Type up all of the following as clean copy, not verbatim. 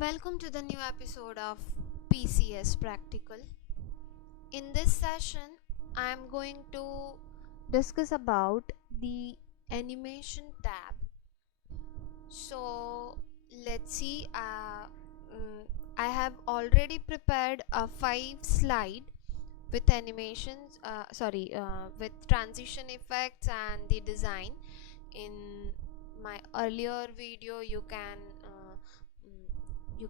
Welcome to the new episode of PCS Practical. In this session, I am going to discuss about the animation tab. So let's see. I have already prepared a 5 slide with animations. With transition effects and the design. In my earlier video, you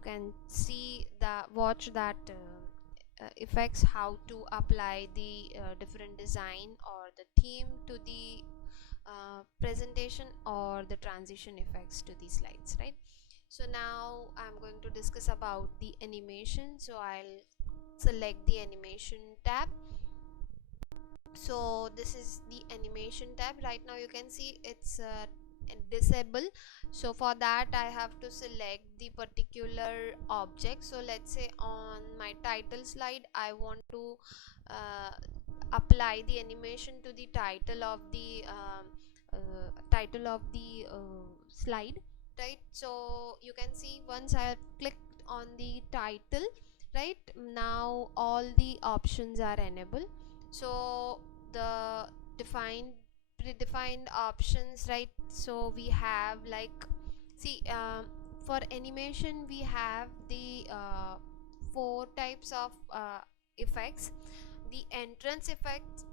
can see the watch that effects how to apply the different design or the theme to the presentation or the transition effects to these slides, right? So now I'm going to discuss about the animation. So I'll select the animation tab. So this is the animation tab. Right now you can see it's disable. So for that I have to select the particular object. So let's say on my title slide I want to uh, apply the animation to the title of the slide, right? So you can see once I have clicked on the title, right, now all the options are enabled. So the predefined options, right? So we have like, see, for animation we have the 4 types of effects: the entrance effect,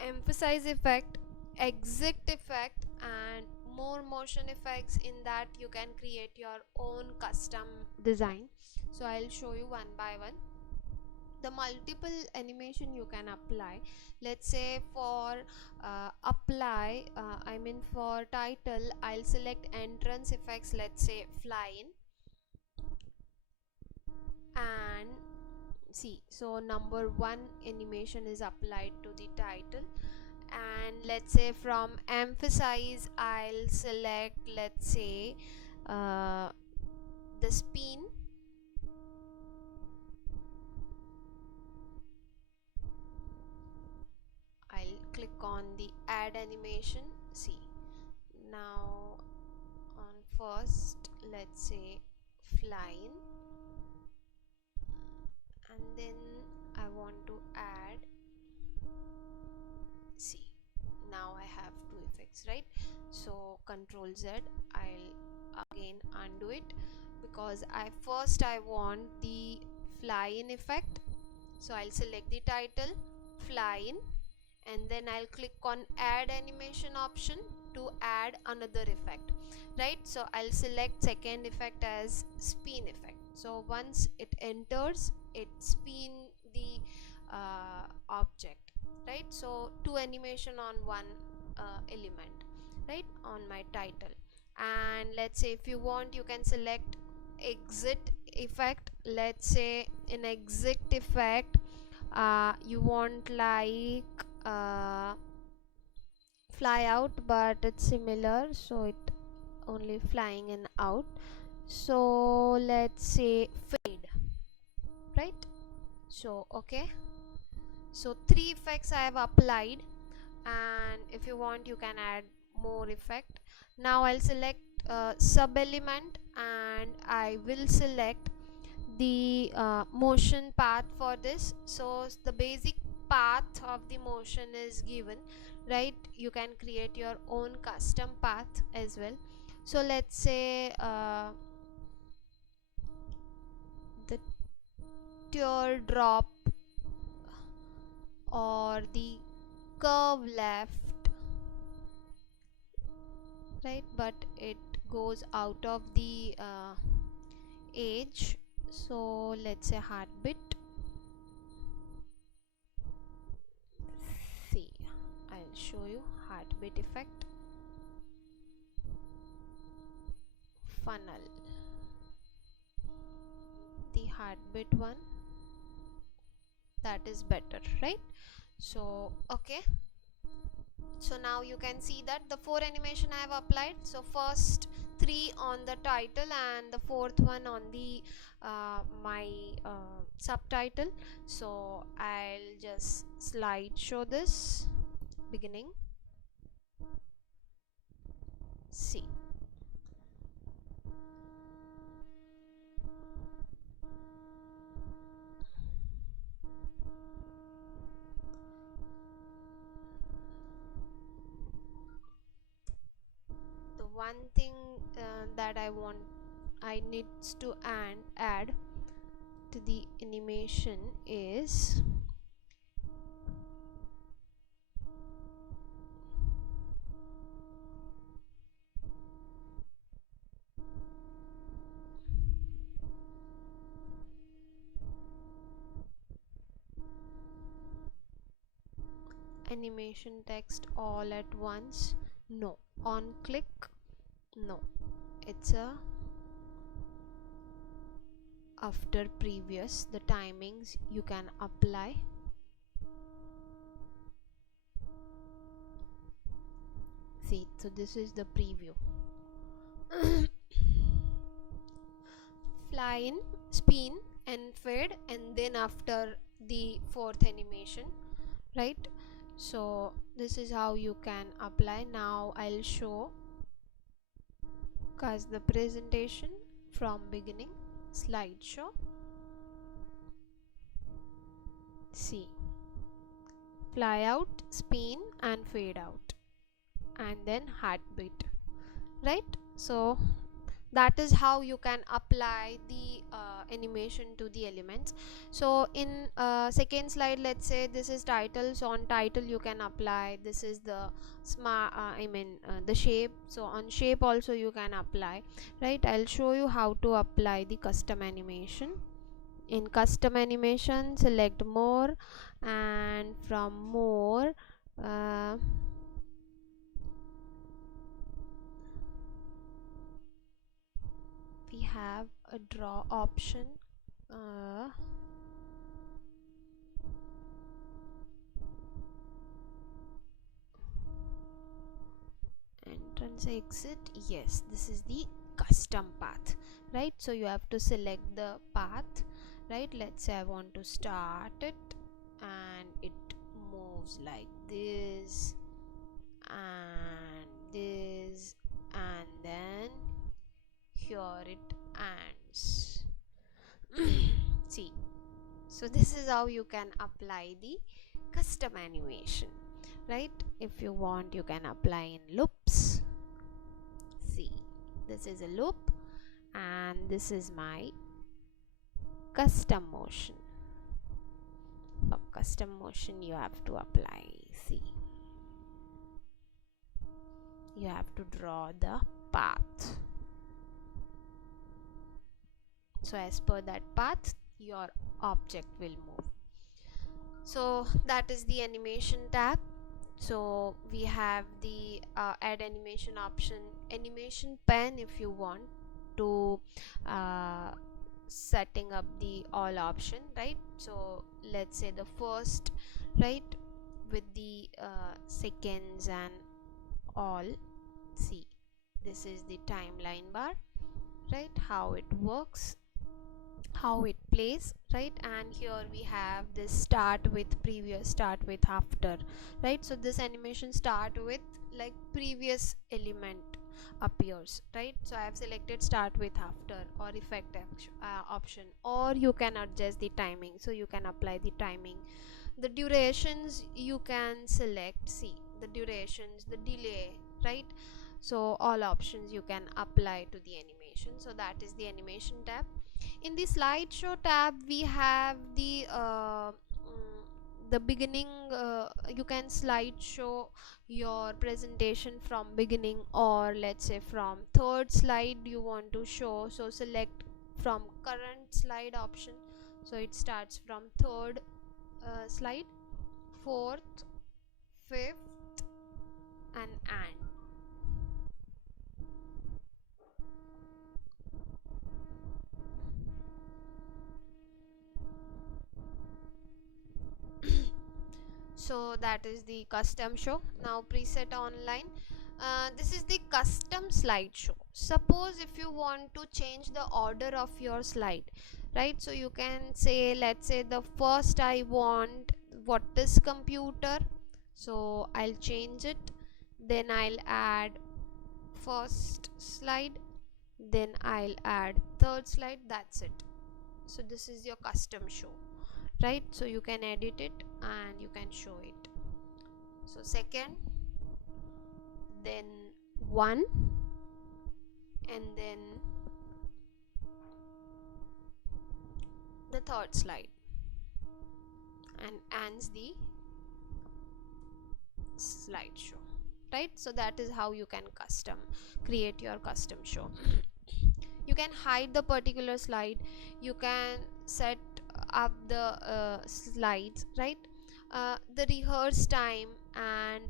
emphasize effect, exit effect, and more motion effects. In that you can create your own custom design. So I'll show you one by one the multiple animation you can apply. Let's say for for title, I'll select entrance effects, let's say fly in, and see, so number 1 animation is applied to the title. And let's say from emphasize, I'll select, let's say, uh, the spin. I'll click on the add animation. See, now on first, let's say fly in, and then I want to add, see, now I have 2 effects, right? So Control Z, I'll again undo it because I want the fly in effect. So I'll select the title, fly in, and then I'll click on add animation option to add another effect, right? So I'll select second effect as spin effect. So once it enters, it spin the object, right? So 2 animation on one element, right, on my title. And let's say if you want, you can select exit effect. Let's say in exit effect, you want like fly out, but it's similar, so it only flying in out. So let's say fade, right? So okay, so 3 effects I have applied, and if you want you can add more effect. Now I'll select sub element, and I will select the motion path for this. So the basic path of the motion is given, right? You can create your own custom path as well. So let's say the teardrop or the curve left, right, but it goes out of the edge. So let's say heartbeat. See, I'll show you heartbeat effect, funnel, the heartbeat one, that is better, right? So okay, so now you can see that the 4 animation I have applied. So first 3 on the title and the 4th one on the my subtitle. So I'll just slide show this beginning. See, that I needs to add to the animation is animation text all at once. No. On click. No. It's a after previous. The timings you can apply. See, so this is the preview. Fly in, spin and fade, and then after the fourth animation, right? So this is how you can apply. Now I'll show cause the presentation from beginning, slideshow. See, fly out, spin and fade out, and then heartbeat, right? So that is how you can apply the animation to the elements. So in second slide, let's say this is title, so on title you can apply, this is the smart the shape, so on shape also you can apply, right? I'll show you how to apply the custom animation. In custom animation, select more, and from more we have a draw option. Entrance exit, yes, this is the custom path, right? So you have to select the path, right? Let's say I want to start it, and it moves like this and this, and then here it ends. See, so this is how you can apply the custom animation, right? If you want, you can apply in loops. See, this is a loop and this is my custom motion. For custom motion you have to apply, see, you have to draw the path. So as per that path your object will move. So that is the animation tab. So we have the add animation option, animation pen if you want to setting up the all option, right? So let's say the first, right, with the seconds and all. See, this is the timeline bar, right? How it works, how it plays, right? And here we have this start with, previous, start with, after, right? So this animation start with like previous element appears, right? So I have selected start with after or effect option, or you can adjust the timing, so you can apply the timing. The durations you can select, see, the durations, the delay, right? So all options you can apply to the animation. So that is the animation tab. In the slideshow tab we have the beginning, you can slideshow your presentation from beginning, or let's say from third slide you want to show, so select from current slide option, so it starts from third slide, fourth, fifth and so that is the custom show. Now preset online, this is the custom slideshow. Suppose if you want to change the order of your slide, right? So you can say, let's say the first I want what is computer, so I'll change it, then I'll add first slide, then I'll add third slide, that's it. So this is your custom show, right? So you can edit it and you can show it. So second, then one, and then the third slide, and ends the slideshow, right? So that is how you can create your custom show. You can hide the particular slide, you can set up the slides, right? The rehearse time and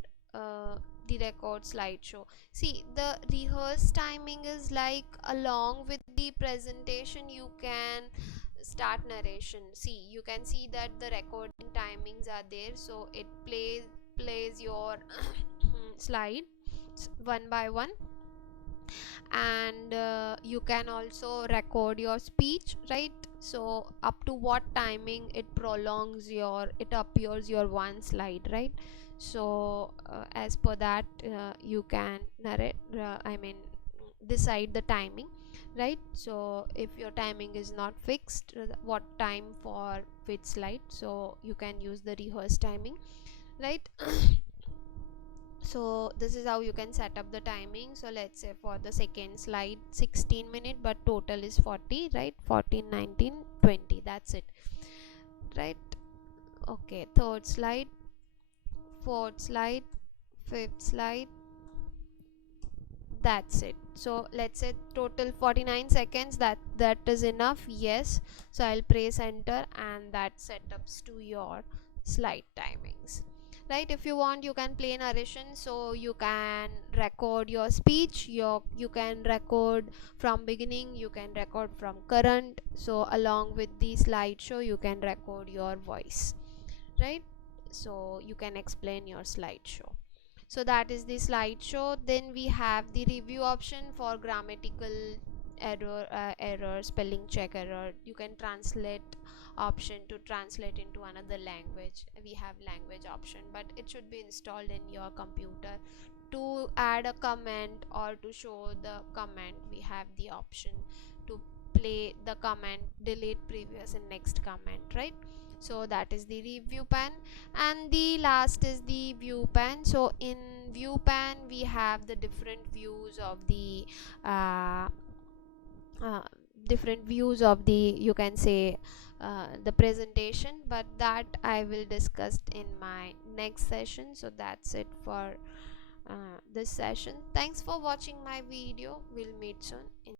the record slideshow. See, the rehearse timing is like along with the presentation you can start narration. See, you can see that the recording timings are there, so it plays your slide one by one, and you can also record your speech, right? So up to what timing it prolongs your, it appears your one slide, right? So as per that, you can narrate, I mean decide the timing, right? So if your timing is not fixed, what time for which slide, so you can use the rehearse timing, right? So this is how you can set up the timing. So let's say for the second slide 16 minutes, but total is 40, right? 14, 19, 20, that's it, right? Okay, third slide, fourth slide, fifth slide, that's it. So let's say total 49 seconds, that is enough, yes. So I'll press enter, and that setups to your slide timings, right? If you want, you can play narration, so you can record your speech, you can record from beginning, you can record from current, so along with the slideshow you can record your voice, right? So you can explain your slideshow. So that is the slideshow. Then we have the review option for grammatical error, spelling check error. You can translate option to translate into another language. We have language option, but it should be installed in your computer. To add a comment or to show the comment, we have the option to play the comment, delete previous and next comment, right? So that is the review pan. And the last is the view pan. So in view pan we have the different views of the uh, uh, you can say the presentation, but that I will discuss in my next session. So that's it for this session. Thanks for watching my video. We'll meet soon in